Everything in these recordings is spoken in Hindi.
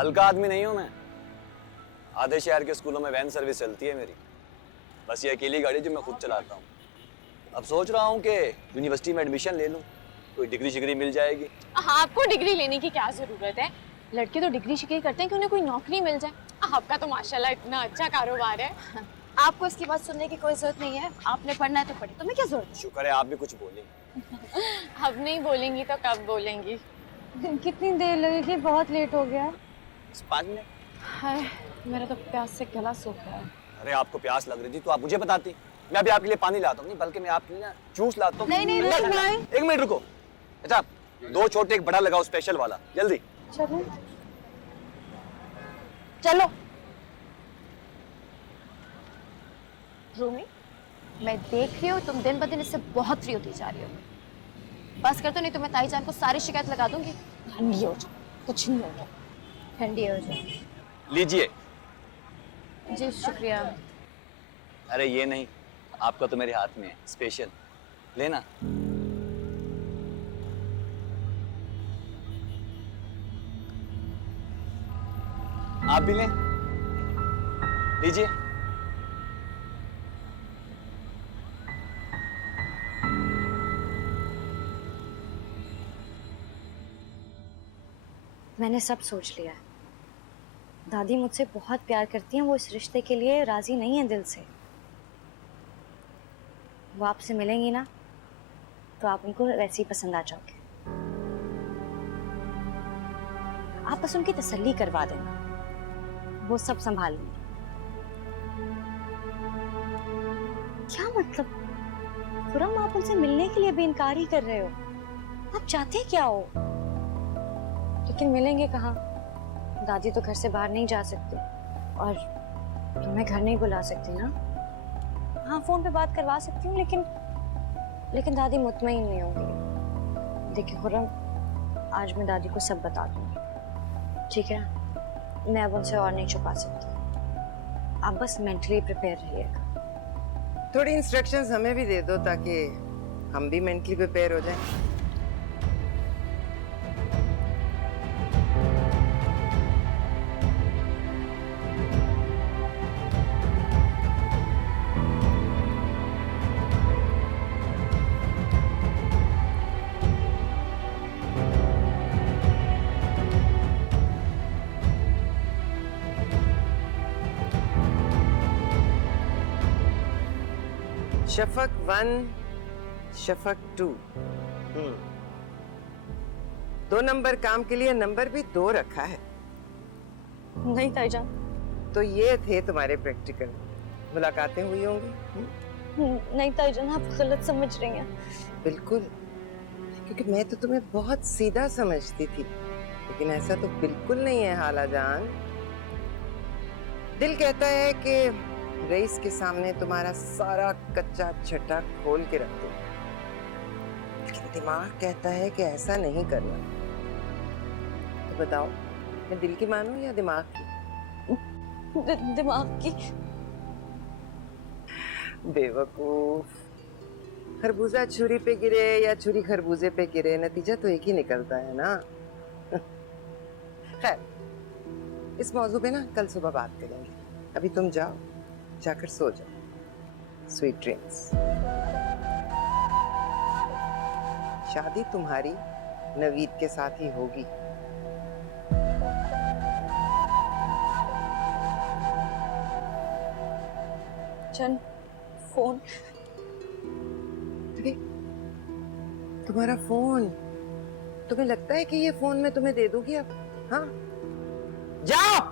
हल्का आदमी नहीं हूं मैं। आधे शहर के स्कूलों में वैन सर्विस चलती है मेरी। बस ये अकेली गाड़ी जो मैं खुद चलाता हूँ। अब सोच रहा हूँ कि यूनिवर्सिटी में एडमिशन ले लूँ, कोई डिग्री शिग्री मिल जाएगी। आपको डिग्री लेने की क्या जरूरत है? लड़के तो डिग्री शिग्री करते हैं कि उन्हें कोई नौकरी मिल जाए। आपका तो माशाल्लाह इतना अच्छा कारोबार है। आपको इसकी बात सुनने की कोई जरूरत नहीं है। आपने पढ़ना है तो पढ़े, तुम्हें क्या जरूरत है? शुक्र है आप भी कुछ बोलेंगे। अब नहीं बोलेंगी तो कब बोलेंगी? कितनी देर लगेगी? बहुत लेट हो गया। 5 मिनट। हाय, मेरा तो प्यास से गला सूख रहा है। अरे आपको प्यास लग रही थी तो आप मुझे बताती। मैं अभी आपके लिए पानी लाता हूँ। नहीं बल्कि मैं आपके लिए ना जूस लाता हूँ। नहीं, एक मिनट रुको। अच्छा 2 छोटे एक बड़ा लगाओ, स्पेशल वाला, जल्दी। चलो चलो। रूमी, मैं देख रही हूँ तुम दिन ब दिन इससे बहुत फ्री होती जा रही हो। बस कर, तो नहीं तो मैं ताई जान को सारी शिकायत लगा दूंगी। ठंडी हो जाओ, कुछ नहीं होगा। ठंडी हो जाओ। लीजिए। जी शुक्रिया। अरे ये नहीं, आपका तो मेरे हाथ में है, स्पेशल लेना। आप भी लें, लीजिए। मैंने सब सोच लिया है। दादी मुझसे बहुत प्यार करती हैं, वो इस रिश्ते के लिए राजी नहीं है दिल से। वो आपसे मिलेंगी ना तो आप उनको वैसे ही पसंद आ जाओगे। आप बस उनकी तसल्ली करवा देना, वो सब संभाल लेंगे। क्या मतलब खुरम, आप उनसे मिलने के लिए भी इनकार ही कर रहे हो? आप चाहते क्या हो? लेकिन मिलेंगे कहाँ? दादी तो घर से बाहर नहीं जा सकती और तुम्हें घर नहीं बुला सकती ना। हाँ फोन पे बात करवा सकती हूँ, लेकिन दादी मुतमईन नहीं होंगी। देखिए खुरम, आज मैं दादी को सब बता दूंगी, ठीक है? मैं अब उनसे और नहीं छुपा सकती। आप बस मेंटली प्रिपेयर रहिएगा। थोड़ी इंस्ट्रक्शंस हमें भी दे दो ताकि हम भी मेंटली प्रिपेयर हो जाएं। शफक 1, शफक 2। 2 नंबर काम के लिए नंबर भी 2 रखा है। नहीं ताईजान। तो ये थे तुम्हारे प्रैक्टिकल। मुलाकातें हुई होंगी? नहीं ताईजान, आप गलत समझ रही हैं। बिल्कुल, क्योंकि मैं तो तुम्हें बहुत सीधा समझती थी, लेकिन ऐसा तो बिल्कुल नहीं है हाला जान। दिल कहता है कि रईस के सामने तुम्हारा सारा कच्चा छट्टा खोल के रख दो, लेकिन दिमाग कहता है कि ऐसा नहीं करना। तो बताओ, मैं दिल की मानूं या दिमाग की? दिमाग की। बेवकूफ। खरबूजा छुरी पे गिरे या छुरी खरबूजे पे गिरे, नतीजा तो एक ही निकलता है ना। खैर, इस मौजू पे ना कल सुबह बात करेंगे। अभी तुम जाओ, जाकर सो जाओ। Sweet dreams. शादी तुम्हारी नवीद के साथ ही होगी। चल फोन। अरे तुम्हारा फोन, तुम्हें लगता है कि ये फोन मैं तुम्हें दे दूंगी अब? हाँ, जाओ।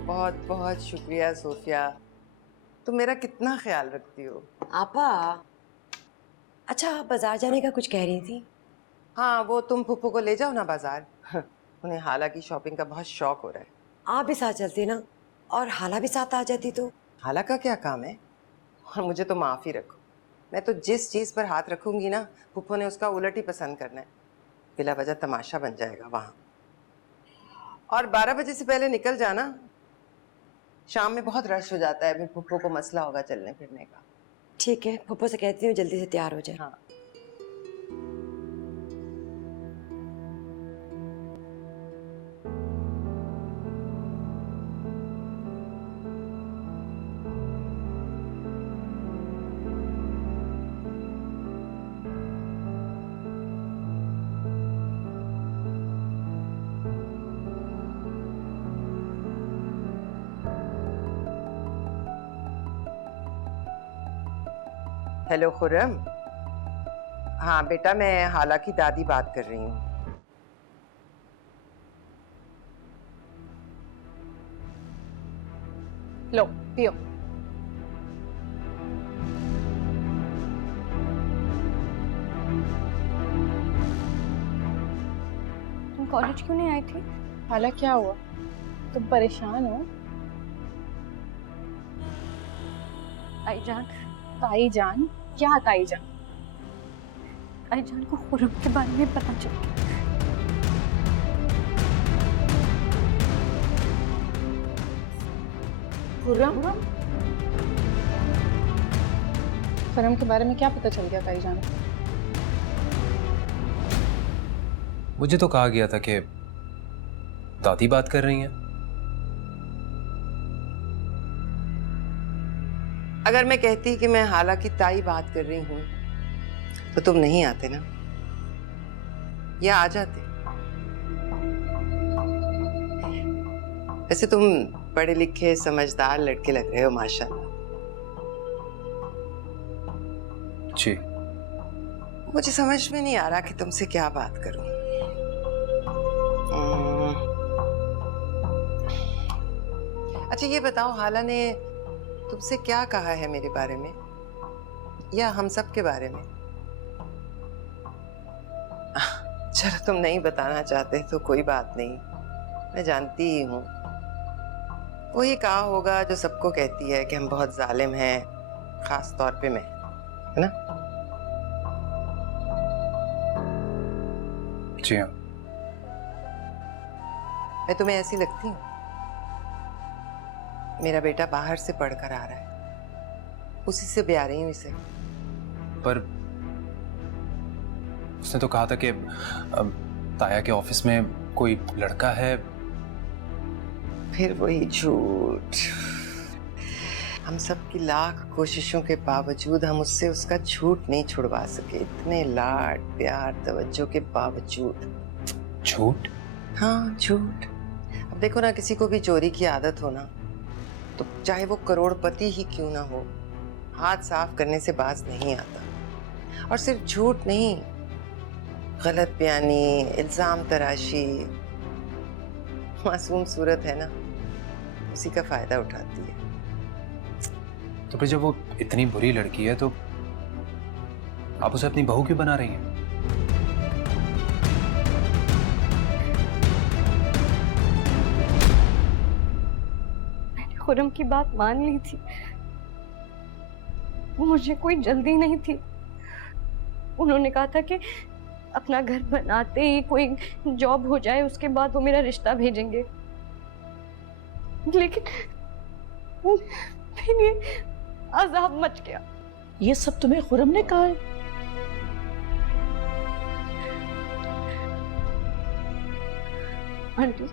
बहुत बहुत शुक्रिया सोफिया, तुम मेरा कितना ख्याल रखती हो। आपा, अच्छा आप बाजार जाने का कुछ कह रही थी? हाँ, वो तुम फुप्पो को ले जाओ ना बाजार। उन्हें हाला की शॉपिंग का बहुत शौक हो रहा है। आप भी साथ चलती ना, और हाला भी साथ आ जाती तो। हाला का क्या काम है? और मुझे तो माफ ही रखो, मैं तो जिस चीज पर हाथ रखूंगी ना, फूफो ने उसका उलट ही पसंद करना है। बिला वजह तमाशा बन जाएगा वहां। और 12 बजे से पहले निकल जाना, शाम में बहुत रश हो जाता है, अभी फूफो को मसला होगा चलने फिरने का। ठीक है, पप्पो से कहती हूँ जल्दी से तैयार हो जाए। हाँ। हेलो खुर्रम। हाँ बेटा, मैं हाला की दादी बात कर रही हूँ। लो पियो। तुम कॉलेज क्यों नहीं आई थी? हाला क्या हुआ? तुम परेशान हो? आई जान, ताई जान? क्या ताई जान? आई जान को खुर्रम के बारे में पता चल गया। खुर्रम? खुर्रम के बारे में क्या पता चल गया ताई जान? मुझे तो कहा गया था कि दादी बात कर रही हैं। अगर मैं कहती कि मैं हाला की ताई बात कर रही हूँ तो तुम नहीं आते ना, या आ जाते? वैसे तुम पढ़े लिखे समझदार लड़के लग रहे हो माशाल्लाह। जी। मुझे समझ में नहीं आ रहा कि तुमसे क्या बात करूं। अच्छा ये बताओ, हाला ने तुमसे क्या कहा है मेरे बारे में, या हम सब के बारे में? चलो तुम नहीं बताना चाहते तो कोई बात नहीं, मैं जानती ही हूँ। वही कहा होगा जो सबको कहती है कि हम बहुत जालिम हैं, खास तौर पे मैं, है ना? जी हाँ। मैं तुम्हें ऐसी लगती हूँ? मेरा बेटा बाहर से पढ़कर आ रहा है, उसी से ब्याह रही हूँ इसे। पर उसने तो कहा था कि ताया के ऑफिस में कोई लड़का है। फिर वही झूठ। हम सब की लाख कोशिशों के बावजूद हम उससे उसका झूठ नहीं छुड़वा सके, इतने लाड प्यार तवज्जो के बावजूद। झूठ? हाँ झूठ। अब देखो ना, किसी को भी चोरी की आदत हो ना, तो चाहे वो करोड़पति ही क्यों ना हो, हाथ साफ करने से बाज नहीं आता। और सिर्फ झूठ नहीं, गलत बयानी, इल्जाम तराशी, मासूम सूरत है ना, उसी का फायदा उठाती है। तो फिर जब वो इतनी बुरी लड़की है तो आप उसे अपनी बहू क्यों बना रही हैं? खुर्रम की बात मान ली थी, मुझे कोई जल्दी नहीं थी। उन्होंने कहा था कि अपना घर बनाते ही कोई जॉब हो जाए, उसके बाद वो मेरा रिश्ता भेजेंगे। लेकिन फिर ये अजाब मच गया। ये सब तुम्हें खुर्रम ने कहा है? आंटी,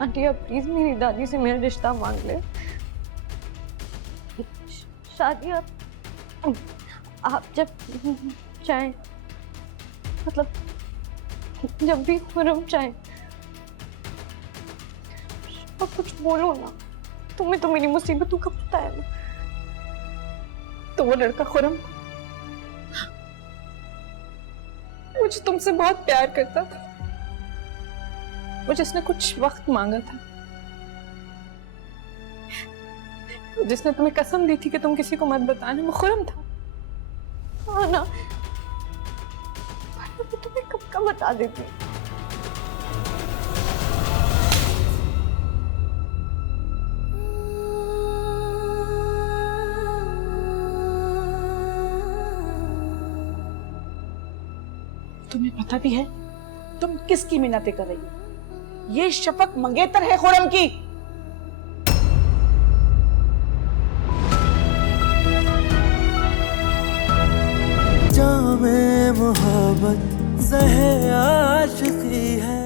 आंटी आप प्लीज मेरी दादी से मेरा रिश्ता मांग ले। शादी आप जब चाहें, मतलब जब भी खुर्रम चाहे। अब कुछ बोलो ना, तुम्हें तो मेरी मुसीबतों का पता है ना। तो वो लड़का खुर्रम मुझे तुमसे बहुत प्यार करता था, वो जिसने कुछ वक्त मांगा था, जिसने तुम्हें कसम दी थी कि तुम किसी को मत बताना, वो खुर्रम था। हाँ ना, मैं तुम्हें कब का बता देती। तुम्हें पता भी है तुम किसकी मिन्नतें कर रही हो? ये शफक मंगेतर है खुर्रम की। जामे मोहब्बत ज़हे आशिकी है।